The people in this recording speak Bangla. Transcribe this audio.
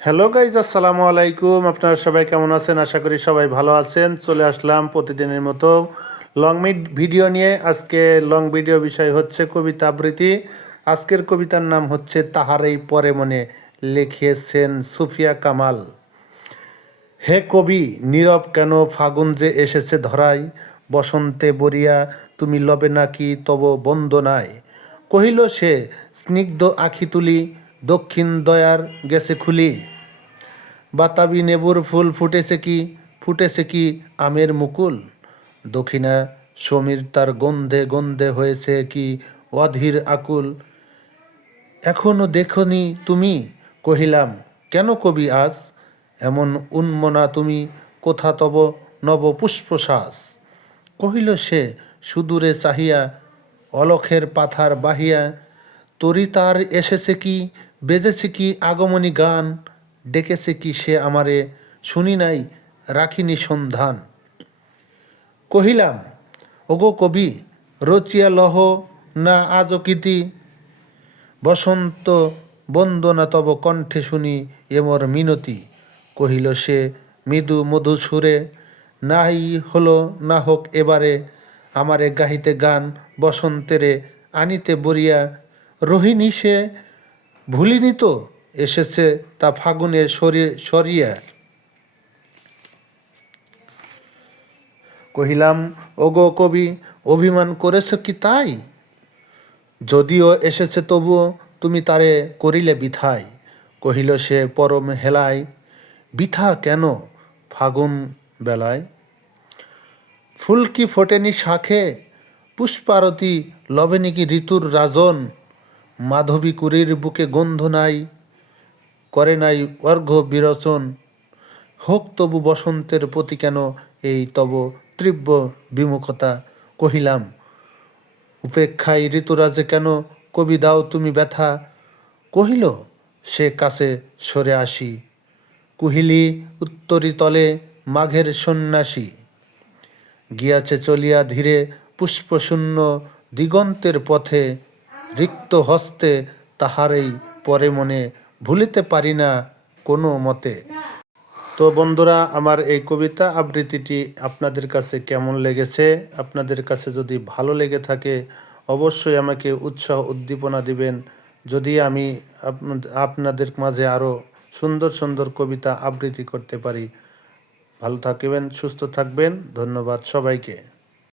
হ্যালো গাইজ আসসালামু আলাইকুম। আপনারা সবাই কেমন আছেন? আশা করি সবাই ভালো আছেন। চলে আসলাম প্রতিদিনের মতো লং মিড ভিডিও নিয়ে। আজকে লং ভিডিও বিষয় হচ্ছে কবিতা আবৃত্তি। আজকের কবিতার নাম হচ্ছে তাহারেই পরে মনে লিখিয়েছেন সুফিয়া কামাল। হে কবি, নীরব কেন ফাগুন যে এসেছে ধরাই বসন্তে বরিয়া, তুমি লবে নাকি তব বন্দনায়? কহিল সে, স্নিগ্ধ আখি তুলি দক্ষিণ দয়ার গেছে খুলি। বাতাবি নেবুর ফুল ফুটেছে কি ফুটেছে কি আমের মুকুল? দক্ষিণা সমীর তার গন্ধে গন্ধে হয়েছে কি অধীর আকুল? এখনও দেখনি তুমি, কহিলাম, কেন কবি আজ? এমন উন্মনা তুমি, কোথা তব নব পুষ্পশ্বাস কহিল সে, সুদূরে চাহিয়া, অলখের পাথার বাহিয়া, তরি তার এসেছে কি বেজেছে কি আগমনী গান? ডেকেছে কি সে আমারে? শুনি নাই, রাখিনি সন্ধান। কহিলাম, ওগো কবি, রচিয়া লহ না আজকিতি বসন্ত বন্দনা তব কণ্ঠে শুনি এমর মিনতি। কহিল সে, মৃদু মধু সুরে নাই হলো না হোক এবারে, আমারে গাহিতে গান বসন্তেরে আনিতে বরিয়া। রোহিণী সে ভুলিনি তো, এসেছে তা ফাগুনে সরিয়ে সরিয়া। কহিলাম, ওগো কবি, অভিমান করেছ কি তাই? যদিও এসেছে তবুও তুমি তারে করিলে বিথায়। কহিল সে পরম হেলায়, বিথা কেন ফাগুন বেলায়? ফুল কি ফোটেনি শাখে? পুষ্পারতি লবেনি কি ঋতুর রাজন? মাধবী কুরির বুকে গন্ধ নাই, করে নাই অর্ঘ্য বিরচন হোক তবু বসন্তের প্রতি কেন এই তব তীব্র বিমুখতা। কহিলাম, উপেক্ষায় ঋতুরাজে কেন কবি দাও তুমি ব্যথা? কহিল, সে কাছে সরে আসি। কুহিলি উত্তরি তলে মাঘের সন্ন্যাসী। গিয়াছে চলিয়া ধীরে পুষ্পশূন্য দিগন্তের পথে। রিক্ত হস্তে তাহারেই পরে মনে ভুলিতে পারি না কোনো মতে। তো বন্ধুরা, আমার এই কবিতা আবৃত্তিটি আপনাদের কাছে কেমন লেগেছে? আপনাদের কাছে যদি ভালো লেগে থাকে, অবশ্যই আমাকে উৎসাহ উদ্দীপনা দিবেন। যদি আমি আপনা- আপনাদের মাঝে আরও সুন্দর সুন্দর কবিতা আবৃত্তি করতে পারি। ভালো থাকবেন, সুস্থ থাকবেন। ধন্যবাদ সবাইকে।